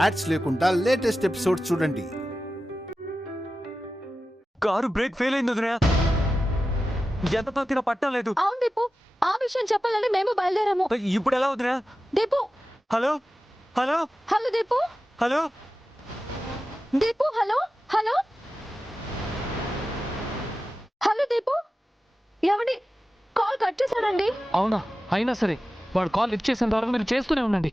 Ads లేకుండా latest episodes చూడండి. Car brake fail అయింది వదినా. ఎంత తొక్కినా పట్టం లేదు. అవును దీపు, ఆ విషయం చెప్పాలని మేము బయలుదేరాము. ఇప్పుడు ఎలా వదినా? Deepu, hello hello hello Deepu, hello Deepu, hello hello hello Deepu, ఏమండి కాల్ కట్ చేశానండి. అవునా? అయినా సరే వాడు కాల్ లిఫ్ట్ చేసేంత వరకు మీరు చేస్తూనే ఉండండి.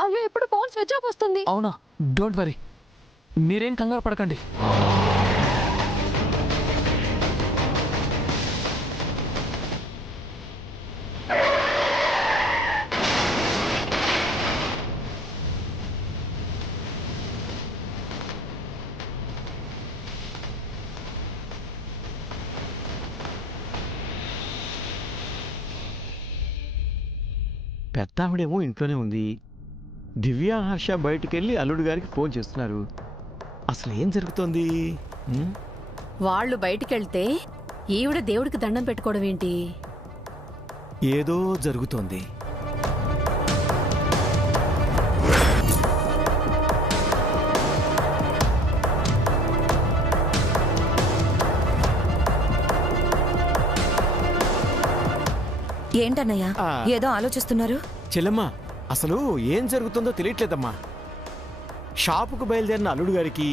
అయ్యో, ఇప్పుడు ఫోన్ స్విచ్ ఆఫ్ వస్తుంది. అవునా? డోంట్ వరీ, మీరేం కంగారు పడకండి. పెద్దావిడేమో ఇంట్లోనే ఉంది. దివ్య హర్ష బయటికెళ్ళి అల్లుడు గారికి ఫోన్ చేస్తున్నారు. అసలు ఏం జరుగుతోంది? వాళ్ళు బయటికెళ్తే ఈవిడ దేవుడికి దండం పెట్టుకోవడం ఏంటి? ఏదో జరుగుతోంది. ఏంటన్నయ్యా ఏదో ఆలోచిస్తున్నారు? చెల్లెమ్మ, అసలు ఏం జరుగుతుందో తెలియట్లేదమ్మా. షాపుకు బయలుదేరిన అల్లుడు గారికి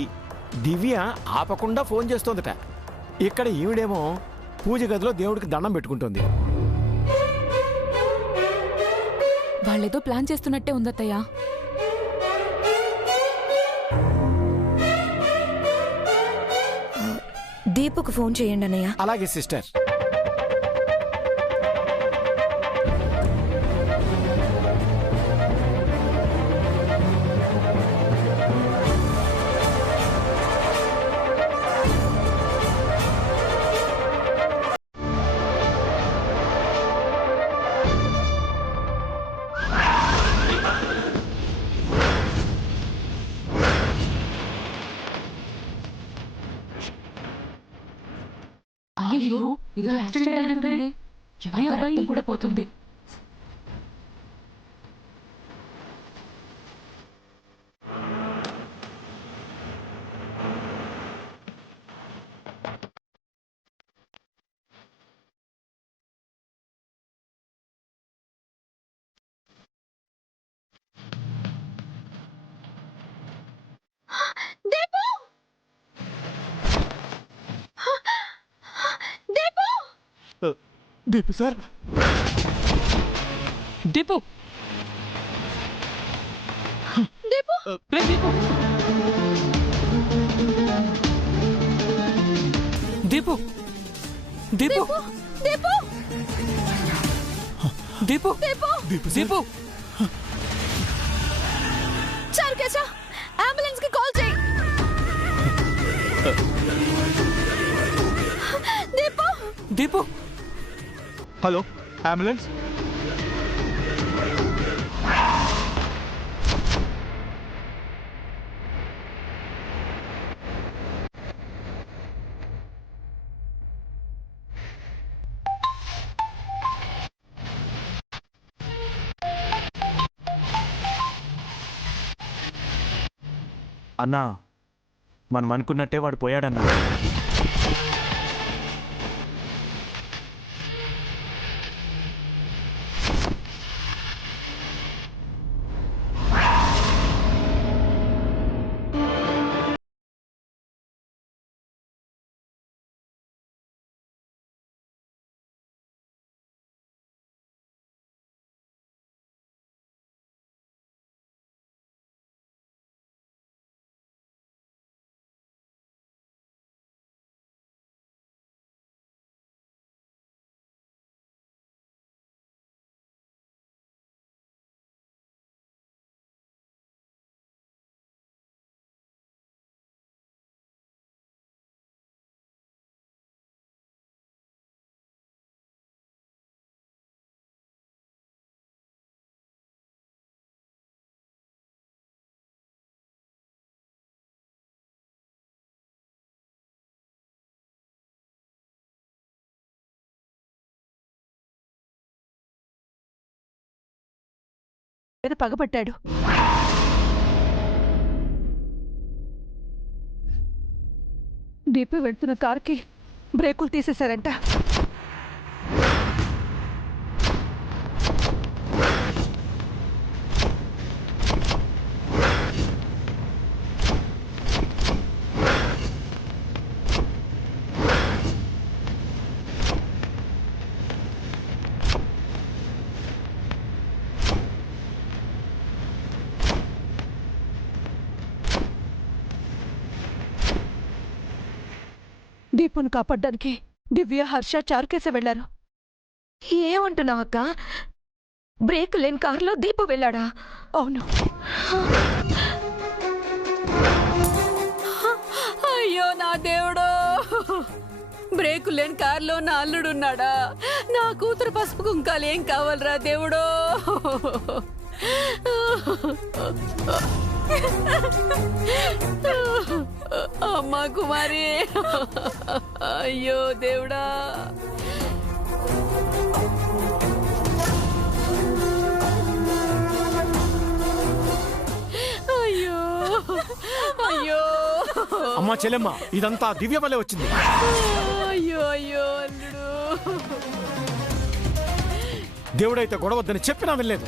దివ్య ఆపకుండా ఫోన్ చేస్తోందట. ఇక్కడ ఈవిడేమో పూజ గదిలో దేవుడికి దండం పెట్టుకుంటోంది. వాళ్ళేదో ప్లాన్ చేస్తున్నట్టే ఉందత్తయ్యా. దీపుకు ఫోన్ చేయండి అన్నయ్య. అలాగే సిస్టర్. అయ్యో, ఇది యాక్సిడెంట్ అయింది. అబ్బాయి కూడా పోతుంది. దీపు, దీపు, దీపు సార్. దీపు, దీపు, దీపు, దీపు, దీపు, దీపు, దీపు, దీపు, దీపు. చారుకేశ, అంబులెన్స్ కి కాల్ చేయి. Deepu, Deepu, hello ambulance. అన్నా, మనం అనుకున్నట్టే వాడు పోయాడన్నా. మీద పగబట్టాడు. దీపు వెళ్తున్న కారుకి బ్రేకులు తీసేశారంట. దీపును కాపాడ్డానికి దివ్య, హర్ష చారుకేసే వెళ్లారు. ఏమంటున్నావు అక్క? బ్రేక్ లేని కారులో దీపు వెళ్ళాడా? అవును. అయ్యో నా దేవుడో! బ్రేకు లేని కారులో నా అల్లుడున్నాడా? నా కూతురు పసుపు కుంకాలు ఏం కావాలరా దేవుడో! అమ్మా కుమారి, అయ్యో దేవుడా! అయ్యో అయ్యో అమ్మా చెల్లెమ్మ, ఇదంతా దివ్య వల్లే వచ్చింది. అయ్యో అయ్యో అల్లుడు, దేవుడైతే గొడవద్దని చెప్పినా వెళ్ళలేదు.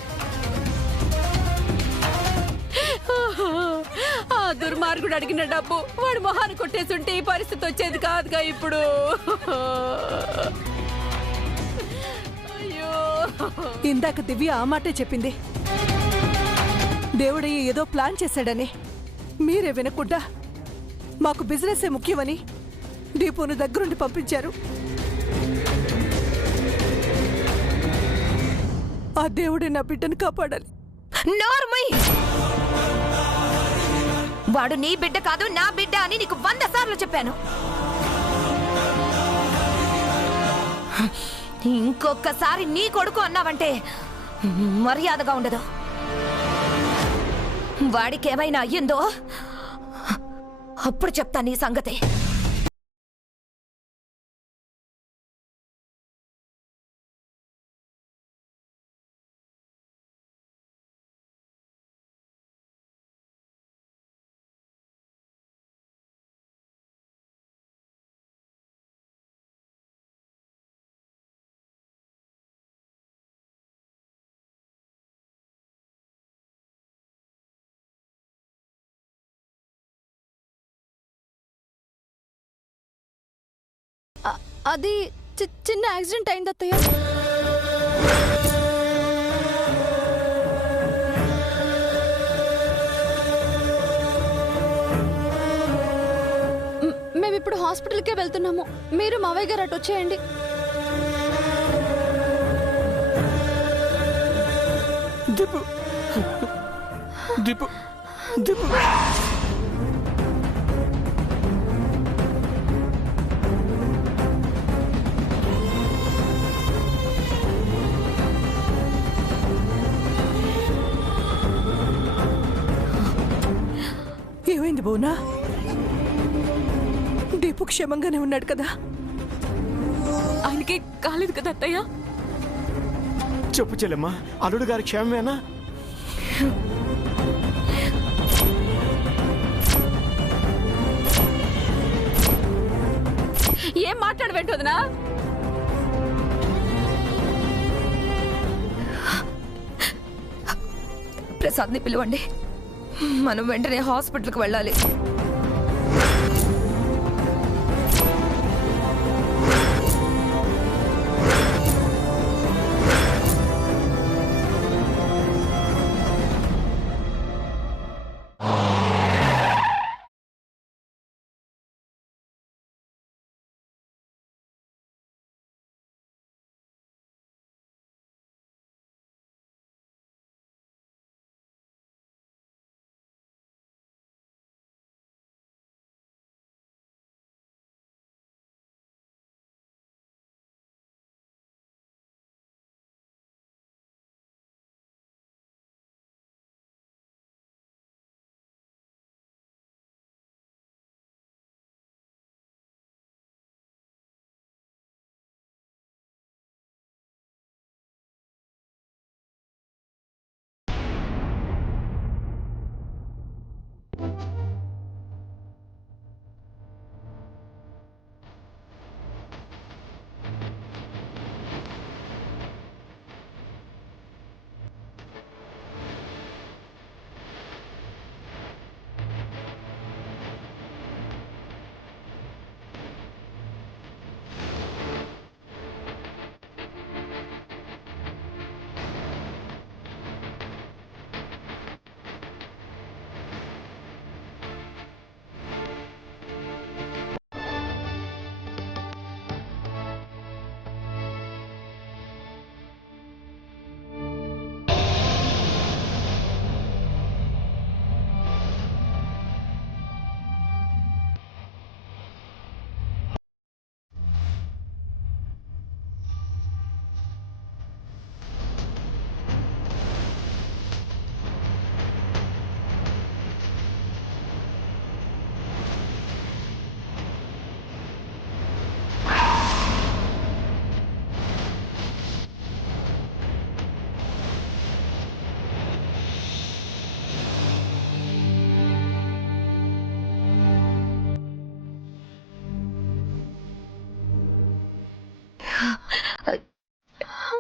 ఆ దుర్మార్గుడు అడిగిన డబ్బు వాడు మొహాన్ని కొట్టేస్తుంటే ఈ పరిస్థితి వచ్చేది కాదుగా ఇప్పుడు. అయ్యో, ఇందాక దివ్య ఆ మాటే చెప్పింది, దేవుడయ్య ఏదో ప్లాన్ చేశాడని. మీరే వినకుండా మాకు బిజినెసే ముఖ్యమని దీపును దగ్గరుండి పంపించారు. ఆ దేవుడే నా బిడ్డను కాపాడాలి. నార్మల్! వాడు నీ బిడ్డ కాదు, నా బిడ్డ అని నీకు 100 సార్లు చెప్పాను. ఇంకొకసారి నీ కొడుకు అన్నావంటే మర్యాదగా ఉండదు. వాడికి ఏమైనా అయ్యిందో అప్పుడు చెప్తా నీ సంగతి. అది చిన్న యాక్సిడెంట్ అయింది అత్తయ్య. మేమిప్పుడు హాస్పిటల్కే వెళ్తున్నాము. మీరు మావయ్య గారు అటు వచ్చేయండి. దీపు దీపు దీపు ఏమైంది బోనా? దీపు క్షేమంగానే ఉన్నాడు కదా? ఆయనకి కాలేదు కదా అత్తయ్య? చెప్పు చెల్లెమ్మ, అల్లుడు గారి క్షేమమేనా? ఏం మాట్లాడబెట్టదునా? ప్రసాద్ని పిలవండి, మనం వెంటనే హాస్పిటల్కి వెళ్ళాలి.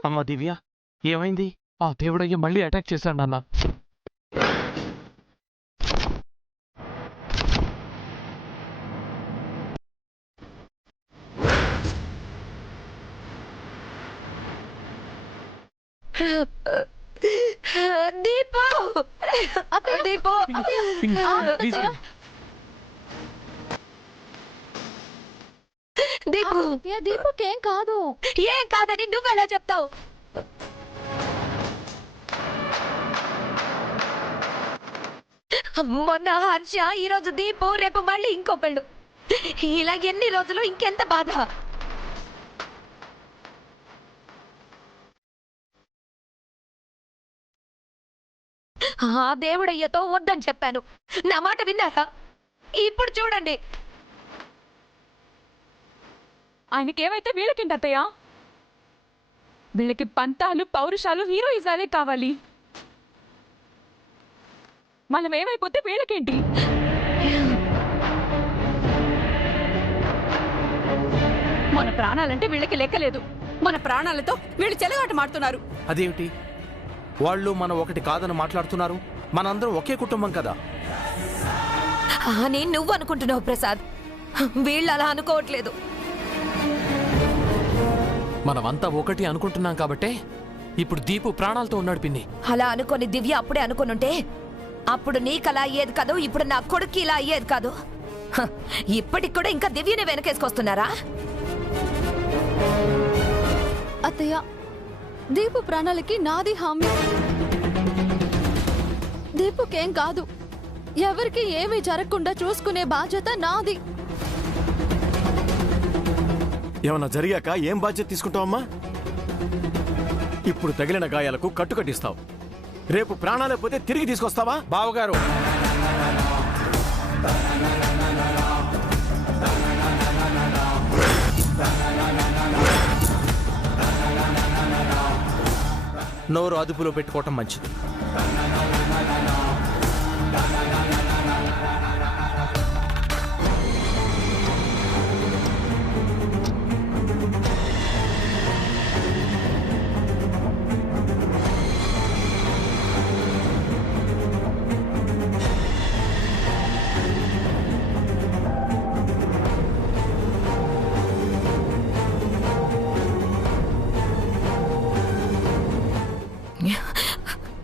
అమ్మ దివ్య ఏమైంది? ఆ దేవుడయ్య మళ్ళీ అటాక్ చేశాడు నాన్న. దీపు దీపు ప్లీజ్ దీపు దీపుకేం కాదు. ఏం కాదని నువ్వెలా చెప్తావు? మొన్న హర్ష, ఈరోజు దీపు, రేపు మళ్ళీ ఇంకో పెళ్ళు. ఇలా ఎన్ని రోజులు? ఇంకెంత బాధ? ఆ దేవుడయ్యతో వద్దని చెప్పాను. నా మాట విన్నారా? ఇప్పుడు చూడండి. ఆయనకి ఏమైతే వీళ్ళకేంటి అత్తయ్య? వీళ్ళకి పంతాలు, పౌరుషాలు, హీరోయిజాలే కావాలి. మనం ఏమైపోతే వీళ్ళకేంటి? మన ప్రాణాలంటే వీళ్ళకి లెక్కలేదు. మన ప్రాణాలతో వీళ్ళు చెలగాట మాడుతున్నారు. అదేమిటి? వాళ్ళు మనం ఒకటి కాదని మాట్లాడుతున్నారు. మనందరం ఒకే కుటుంబం కదా. అని నువ్వు అనుకుంటున్నావు ప్రసాద్. వీళ్ళు అలా అనుకోవట్లేదు. మనమంతా ఒకటి అనుకుంటున్నాం కాబట్టే ఇప్పుడు దీపు ప్రాణాలతో ఉన్నాడు పిన్ని. అలా అనుకొని దివ్య అప్పుడే అనుకునుంటే అప్పుడు నీకలా అయ్యేది కాదు, ఇప్పుడు నా కొడుక్కి ఇలా అయ్యేది కాదు. ఇప్పటికి కూడా ఇంకా దివ్యని వెనకేసుకొస్తున్నారా? అత్తయ్య, దీపు ప్రాణాలకి నాది హామీ. దీపుకేం కాదు. ఎవరికి ఏమీ జరగకుండా చూసుకునే బాధ్యత నాది. ఏమన్నా జరిగాక ఏం బాధ్యత తీసుకుంటావమ్మా? ఇప్పుడు తగిలిన గాయాలకు కట్టుకట్టిస్తావు. రేపు ప్రాణాలే పోతే తిరిగి తీసుకొస్తావా? బావగారు, నోరు అదుపులో పెట్టుకోవటం మంచిది.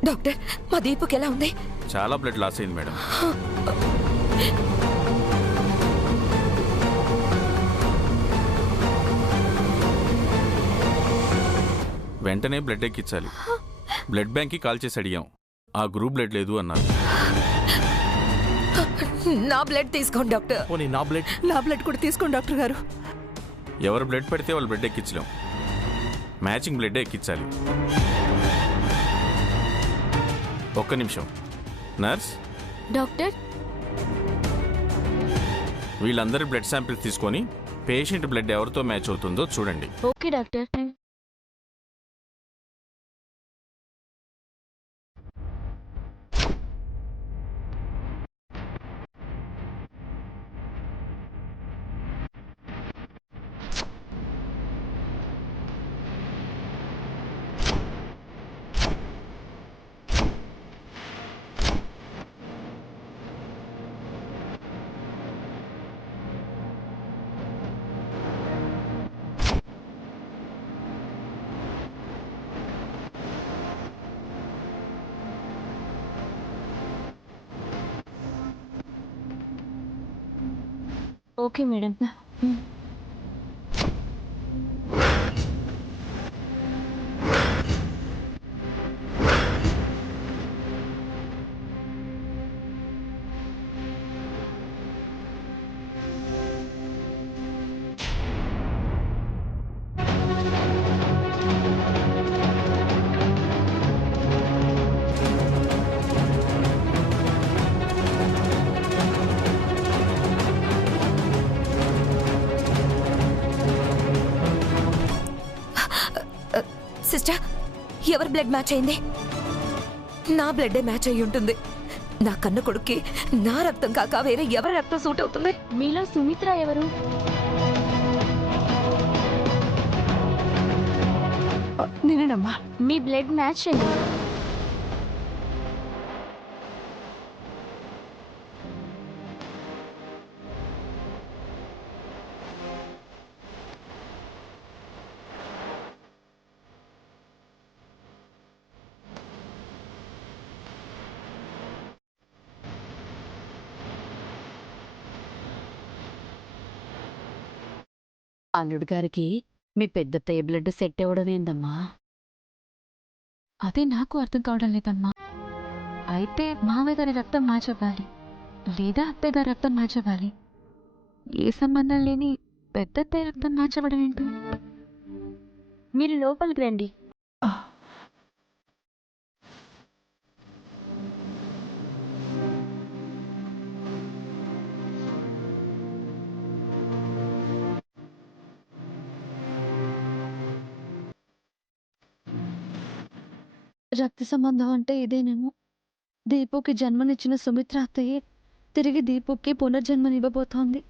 డాక్టర్, మా దీపుకి ఎలా ఉంది? చాలా బ్లడ్ లాస్ అయింది మేడం. వెంటనే బ్లడ్ ఎక్కించాలి. బ్లడ్ బ్యాంక్కి కాల్ చేసి అడిగాం. ఆ గ్రూప్ బ్లడ్ లేదు అన్నారు. నా బ్లడ్ తీసుకోండి డాక్టర్. పోనీ నా బ్లడ్? నా బ్లడ్ కూడా తీసుకోండి డాక్టర్ గారు. ఎవరు బ్లడ్ పెడితే వాళ్ళు బ్లడ్ ఎక్కించలేం. మ్యాచింగ్ బ్లడ్ ఎక్కించాలి. ఒక్క నిమిషం. నర్స్, డాక్టర్, వీళ్ళందరి బ్లడ్ శాంపిల్ తీసుకొని పేషెంట్ బ్లడ్ ఎవరితో మ్యాచ్ అవుతుందో చూడండి. Okay doctor. Okay madam. Sister, ఎవరి బ్లడ్ మ్యాచ్ అయింది? నా బ్లడ్ మ్యాచ్ అయి ఉంటుంది. నా కన్న కొడుక్కి నా రక్తం కాక వేరే ఎవరి రక్తం సూట్ అవుతుంది? మీలో సుమిత్ర ఎవరు? నేనేనమ్మా. మీ బ్లడ్ మ్యాచ్ అయింది. అల్లుడు గారికి మీ పెద్దత్తయ్య బ్లడ్ సెట్ అవ్వడం ఏందమ్మా? అదే నాకు అర్థం కావడం లేదమ్మా. అయితే మావయ్య గారి రక్తం మ్యాచ్ అవ్వాలి, లేదా అత్తయ్య గారి రక్తం మ్యాచ్ అవ్వాలి. ఏ సంబంధం లేని పెద్దత్తయ్య రక్తం మ్యాచ్ అవ్వడం ఏంటి? మీరు లోపలికి రండి. రక్త సంబంధం అంటే ఇదేనేమో. దీపుకి జన్మనిచ్చిన సుమిత్ర అత్తయ్యే తిరిగి దీపుకి పునర్జన్మనివ్వబోతోంది.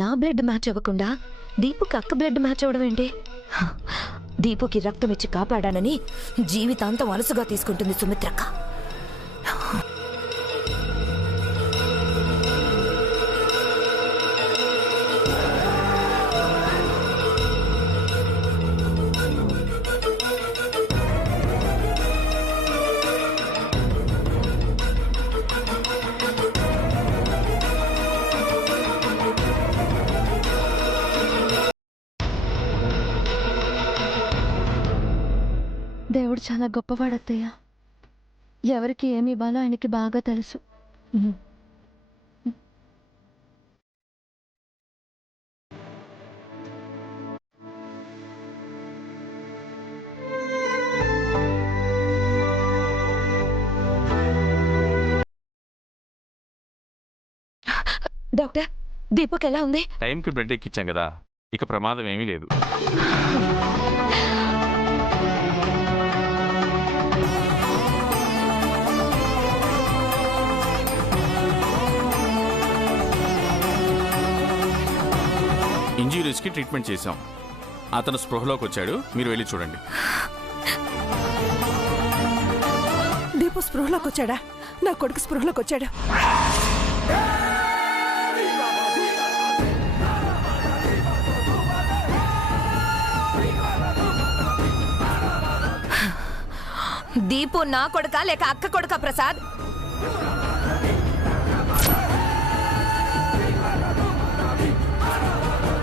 నా బ్లడ్ మ్యాచ్ అవ్వకుండా దీపుకి అక్క బ్లడ్ మ్యాచ్ అవ్వడం ఏంటి? దీపుకి రక్తం ఇచ్చి కాపాడానని జీవితాంతం అలసుగా తీసుకుంటుంది సుమిత్రక్క. దేవుడు చాలా గొప్పవాడు అత్తయ్య. ఎవరికి ఏమి ఇవ్వాలో ఆయనకి బాగా తెలుసు. డాక్టర్, దీపక్ ఎలా ఉంది? టైంకి బ్లడ్ ఎక్కించాం కదా, ఇక ప్రమాదం ఏమీ లేదు. ఇంజురీస్కి ట్రీట్మెంట్ చేశాం. అతను స్పృహలోకి వచ్చాడు, మీరు వెళ్ళి చూడండి. దీపు స్పృహలోకి వచ్చాడా? నా కొడుకు స్పృహలోకి వచ్చాడా? దీపు నా కొడుకా లేక అక్క కొడుకా ప్రసాద్?